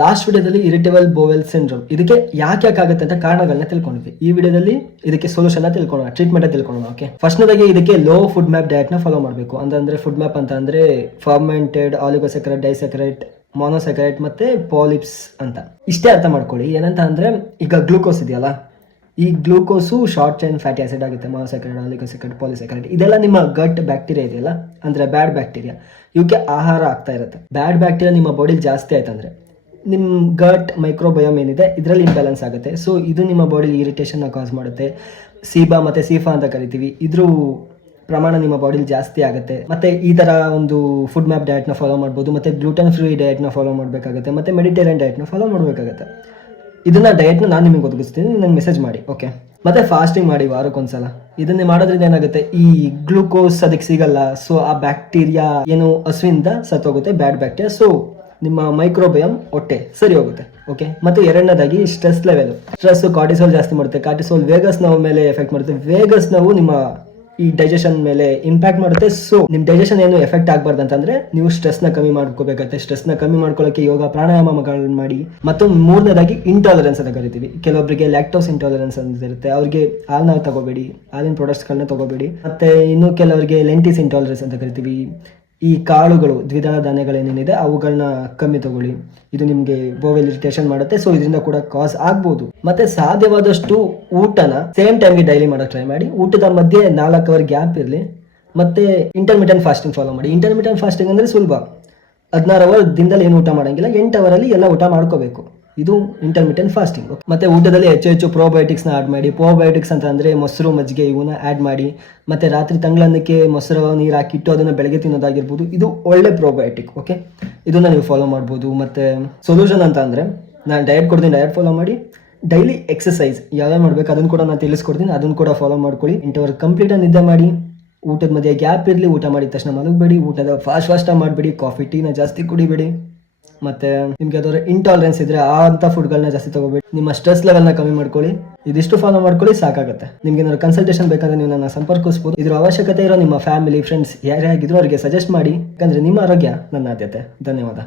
Last ವಿಡಿಯೋದಲ್ಲಿ irritable ಬೋವೆಲ್ syndrome ಇದಕ್ಕೆ ಯಾಕೆ ಆಗುತ್ತೆ ಅಂತ ಕಾರಣಗಳನ್ನ ತಿಳ್ಕೊಂಡಿದ್ವಿ. ಈ ವಿಡಿಯೋದಲ್ಲಿ ಇದಕ್ಕೆ ಸೊಲ್ಯೂಷನ್ ತಿಳ್ಕೊಳ್ಳೋಣ, ಟ್ರೀಟ್ಮೆಂಟ್ ತಿಳ್ಕೊಳ್ಳೋಣ. ಓಕೆ, ಫಸ್ಟ್ನೇದಾಗಿ ಇದಕ್ಕೆ ಲೋ ಫುಡ್ ಮ್ಯಾಪ್ ಡಯಟ್ ನ ಫಾಲೋ ಮಾಡಬೇಕು. ಅಂದ್ರೆ ಫುಡ್ ಮ್ಯಾಪ್ ಅಂತ ಅಂದ್ರೆ ಫರ್ಮೆಂಟೆಡ್, ಆಲಿಗೋಸೆಕ್ರೈಟ್, ಡೈಸೆಕ್ರೈಟ್, ಮೊನೋಸೆಕ್ರೈಟ್ ಮತ್ತೆ ಪಾಲಿಪ್ಸ್ ಅಂತ. ಇಷ್ಟೇ ಅರ್ಥ ಮಾಡ್ಕೊಳ್ಳಿ. ಏನಂತ ಅಂದ್ರೆ ಈಗ ಗ್ಲೂಕೋಸ್ ಇದೆಯಲ್ಲ, ಈ glucose short chain fatty acid ಆಗುತ್ತೆ. ಮೊನೋಸೆಕ್ರೈಟ್, ಆಲಿಗೋಸೆಕ್ರೈಟ್, ಪಾಲಿಸೆಕ್ರೈಟ್ ಇದೆಲ್ಲ ನಿಮ್ಮ ಗಟ್ ಬ್ಯಾಕ್ಟೀರಿಯಾ ಇದೆಯಲ್ಲ, ಅಂದ್ರೆ ಬ್ಯಾಡ್ ಬ್ಯಾಕ್ಟೀರಿಯಾ, ಇವಕ್ಕೆ ಆಹಾರ ಆಗ್ತಾ ಇರುತ್ತೆ. ಬ್ಯಾಡ್ ಬ್ಯಾಕ್ಟೀರಿಯಾ ನಿಮ್ಮ ಬಾಡಿಲಿ ಜಾಸ್ತಿ ಆಯ್ತಂದ್ರೆ ನಿಮ್ಮ ಗಟ್ ಮೈಕ್ರೋಬಯೋಮ್ ಏನಿದೆ ಇದರಲ್ಲಿ ಇಂಬ್ಯಾಲೆನ್ಸ್ ಆಗುತ್ತೆ. ಸೊ ಇದು ನಿಮ್ಮ ಬಾಡಿಲಿ ಇರಿಟೇಷನ್ ಕಾಸ್ ಮಾಡುತ್ತೆ. ಸೀಬಾ ಮತ್ತೆ ಸೀಫಾ ಅಂತ ಕರಿತೀವಿ, ಇದ್ರ ಪ್ರಮಾಣ ನಿಮ್ಮ ಬಾಡಿಲಿ ಜಾಸ್ತಿ ಆಗುತ್ತೆ. ಮತ್ತೆ ಈ ತರ ಒಂದು ಫುಡ್ ಮ್ಯಾಪ್ ಡಯಟ್ ನ ಫಾಲೋ ಮಾಡ್ಬೋದು. ಮತ್ತೆ ಗ್ಲೂಟನ್ ಫ್ರೀ ಡಯಟ್ ನ ಫಾಲೋ ಮಾಡಬೇಕಾಗುತ್ತೆ. ಮತ್ತೆ ಮೆಡಿಟೇರಿಯನ್ ಡಯಟ್ ನ ಫಾಲೋ ಮಾಡಬೇಕಾಗುತ್ತೆ. ಇದನ್ನ ಡಯಟ್ನ ನಾನು ನಿಮಗೆ ಒದಗಿಸ್ತೀನಿ, ನಂಗೆ ಮೆಸೇಜ್ ಮಾಡಿ. ಓಕೆ, ಮತ್ತೆ ಫಾಸ್ಟಿಂಗ್ ಮಾಡಿ ವಾರಕ್ಕೊಂದ್ಸಲ. ಇದನ್ನೇ ಮಾಡೋದ್ರಿಂದ ಏನಾಗುತ್ತೆ, ಈ ಗ್ಲೂಕೋಸ್ ಅದಕ್ಕೆ ಸಿಗಲ್ಲ. ಸೊ ಆ ಬ್ಯಾಕ್ಟೀರಿಯಾ ಏನು ಹಸುವಿಂದ ಸತ್ತೋಗುತ್ತೆ, ಬ್ಯಾಡ್ ಬ್ಯಾಕ್ಟೀರಿಯಾ. ಸೊ ನಿಮ್ಮ ಮೈಕ್ರೋಬಯಮ್ ಹೊಟ್ಟೆ ಸರಿ ಹೋಗುತ್ತೆ. ಓಕೆ, ಮತ್ತೆ ಎರಡನೇದಾಗಿ ಸ್ಟ್ರೆಸ್ ಲೆವೆಲ್. ಸ್ಟ್ರೆಸ್ ಕಾರ್ಟಿಸೋಲ್ ಜಾಸ್ತಿ ಮಾಡುತ್ತೆ. ಕಾರ್ಟಿಸೋಲ್ ವೇಗಸ್ ನೋವು ಮೇಲೆ ಎಫೆಕ್ಟ್ ಮಾಡುತ್ತೆ. ವೇಗಸ್ ನೋವು ನಿಮ್ಮ ಈ ಡೈಜೆಷನ್ ಮೇಲೆ ಇಂಪ್ಯಾಕ್ಟ್ ಮಾಡುತ್ತೆ. ಸೊ ನಿಮ್ ಡೈಜೆಷನ್ ಏನು ಎಫೆಕ್ಟ್ ಆಗಬಾರ್ದು ಅಂತಂದ್ರೆ ನೀವು ಸ್ಟ್ರೆಸ್ ನ ಕಮ್ಮಿ ಮಾಡ್ಕೋಬೇಕಾಗುತ್ತೆ. ಸ್ಟ್ರೆಸ್ ನ ಕಮ್ಮಿ ಮಾಡ್ಕೊಳ್ಳೋಕೆ ಯೋಗ, ಪ್ರಾಣಾಯಾಮಗಳನ್ನ ಮಾಡಿ. ಮತ್ತು ಮೂರನೇದಾಗಿ ಇಂಟಾಲರೆನ್ಸ್ ಅಂತ ಕರಿತೀವಿ. ಕೆಲವೊಬ್ಬರಿಗೆ ಲ್ಯಾಕ್ಟೋಸ್ ಇಂಟಾಲರೆನ್ಸ್ ಅಂತ ಇರುತ್ತೆ, ಅವ್ರಿಗೆ ಹಾಲನ್ನ ತಗೋಬೇಡಿ, ಹಾಲಿನ ಪ್ರಾಡಕ್ಟ್ಸ್ಗಳನ್ನ ತಗೋಬೇಡಿ. ಮತ್ತೆ ಇನ್ನು ಕೆಲವರಿಗೆ ಲೆಂಟಿಸ್ ಇಂಟಾಲರೆನ್ಸ್ ಅಂತ ಕರಿತೀವಿ. ಈ ಕಾಳುಗಳು, ದ್ವಿದಳ ಧಾನ್ಯಗಳೇನೇನಿದೆ ಅವುಗಳನ್ನ ಕಮ್ಮಿ ತಗೊಳ್ಳಿ. ಇದು ನಿಮಗೆ ಬೋವೆಲ್ ಇರಿಟೇಷನ್ ಮಾಡುತ್ತೆ. ಸೊ ಇದರಿಂದ ಕೂಡ ಕಾಸ್ ಆಗ್ಬೋದು. ಮತ್ತೆ ಸಾಧ್ಯವಾದಷ್ಟು ಊಟನ ಸೇಮ್ ಟೈಮ್ಗೆ ಡೈಲಿ ಮಾಡೋಕೆ ಟ್ರೈ ಮಾಡಿ. ಊಟದ ಮಧ್ಯೆ 4 ಅವರ್ ಗ್ಯಾಪ್ ಇರಲಿ. ಮತ್ತೆ ಇಂಟರ್ಮಿಟೆಂಟ್ ಫಾಸ್ಟಿಂಗ್ ಫಾಲೋ ಮಾಡಿ. ಇಂಟರ್ಮಿಟೆಂಟ್ ಫಾಸ್ಟಿಂಗ್ ಅಂದ್ರೆ ಸುಲಭ. 16 ಅವರ್ ದಿನದಲ್ಲಿ ಏನು ಊಟ ಮಾಡಂಗಿಲ್ಲ, 8 ಅವರಲ್ಲಿ ಎಲ್ಲ ಊಟ ಮಾಡ್ಕೋಬೇಕು. ಇದು ಇಂಟರ್ಮಿಟೆಂಟ್ ಫಾಸ್ಟಿಂಗ್. ಮತ್ತೆ ಊಟದಲ್ಲಿ ಹೆಚ್ಚು ಪ್ರೋಬಯೋಟಿಕ್ಸ್ನ ಆಡ್ ಮಾಡಿ. ಪ್ರೋಬಯೋಟಿಕ್ಸ್ ಅಂತ ಅಂದ್ರೆ ಮೊಸರು, ಮಜ್ಜಿಗೆ ಇವನ್ನ ಆಡ್ ಮಾಡಿ. ಮತ್ತೆ ರಾತ್ರಿ ತಂಗ್ಳನ್ನಕ್ಕೆ ಮೊಸರು ನೀರು ಹಾಕಿಟ್ಟು ಅದನ್ನ ಬೆಳಗ್ಗೆ ತಿನ್ನೋದಾಗಿರ್ಬೋದು, ಇದು ಒಳ್ಳೆ ಪ್ರೋಬಯೋಟಿಕ್. ಓಕೆ, ಇದನ್ನ ನೀವು ಫಾಲೋ ಮಾಡ್ಬೋದು. ಮತ್ತೆ ಸೊಲ್ಯೂಷನ್ ಅಂತ ಅಂದ್ರೆ ನಾನು ಡಯಟ್ ಕೊಡ್ತೀನಿ, ಡಯಟ್ ಫಾಲೋ ಮಾಡಿ. ಡೈಲಿ ಎಕ್ಸಸೈಸ್ ಯಾವ್ಯಾವ ಮಾಡ್ಬೇಕು ಅದನ್ನು ಕೂಡ ನಾನು ತಿಳಿಸ್ಕೊಡ್ತೀನಿ, ಅದನ್ನು ಕೂಡ ಫಾಲೋ ಮಾಡ್ಕೊಳ್ಳಿ. 8 ಅವರ್ ಕಂಪ್ಲೀಟ್ ನಿದ್ದೆ ಮಾಡಿ. ಊಟದ ಮಧ್ಯೆ ಗ್ಯಾಪ್ ಇರಲಿ. ಊಟ ಮಾಡಿದ ತಕ್ಷಣ ಮಲಗಬೇಡಿ. ಊಟದ ಫಾಸ್ಟಾಗಿ ಮಾಡಬೇಡಿ. ಕಾಫಿ ಟೀನ ಜಾಸ್ತಿ ಕುಡಿಬೇಡಿ. ಮತ್ತೆ ನಿಮ್ಗೆ ಯಾವ್ದಾದ್ರು ಇಂಟಾಲರೆನ್ಸ್ ಇದ್ರೆ ಆ ಅಂತ ಫುಡ್ಗಳನ್ನ ಜಾಸ್ತಿ ತಗೋಬೇಡಿ. ನಿಮ್ಮ ಸ್ಟ್ರೆಸ್ ಲೆವೆಲ್ನ ಕಮ್ಮಿ ಮಾಡ್ಕೊಳ್ಳಿ. ಇದಿಷ್ಟು ಫಾಲೋ ಮಾಡ್ಕೊಳ್ಳಿ, ಸಾಕಾಗುತ್ತೆ. ನಿಮ್ಗೆ ಏನಾದ್ರು ಕನ್ಸಲ್ಟೇಷನ್ ಬೇಕಾದ್ರೆ ನೀವು ನನ್ನ ಸಂಪರ್ಕಿಸಬಹುದು. ಇದ್ರ ಅವಶ್ಯಕತೆ ಇರೋ ನಿಮ್ಮ ಫ್ಯಾಮಿಲಿ, ಫ್ರೆಂಡ್ಸ್ ಯಾರೇ ಆಗಿದ್ರು ಅವರಿಗೆ ಸಜೆಸ್ಟ್ ಮಾಡಿ. ಯಾಕಂದ್ರೆ ನಿಮ್ಮ ಆರೋಗ್ಯ ನನ್ನ ಆದ್ಯತೆ. ಧನ್ಯವಾದ.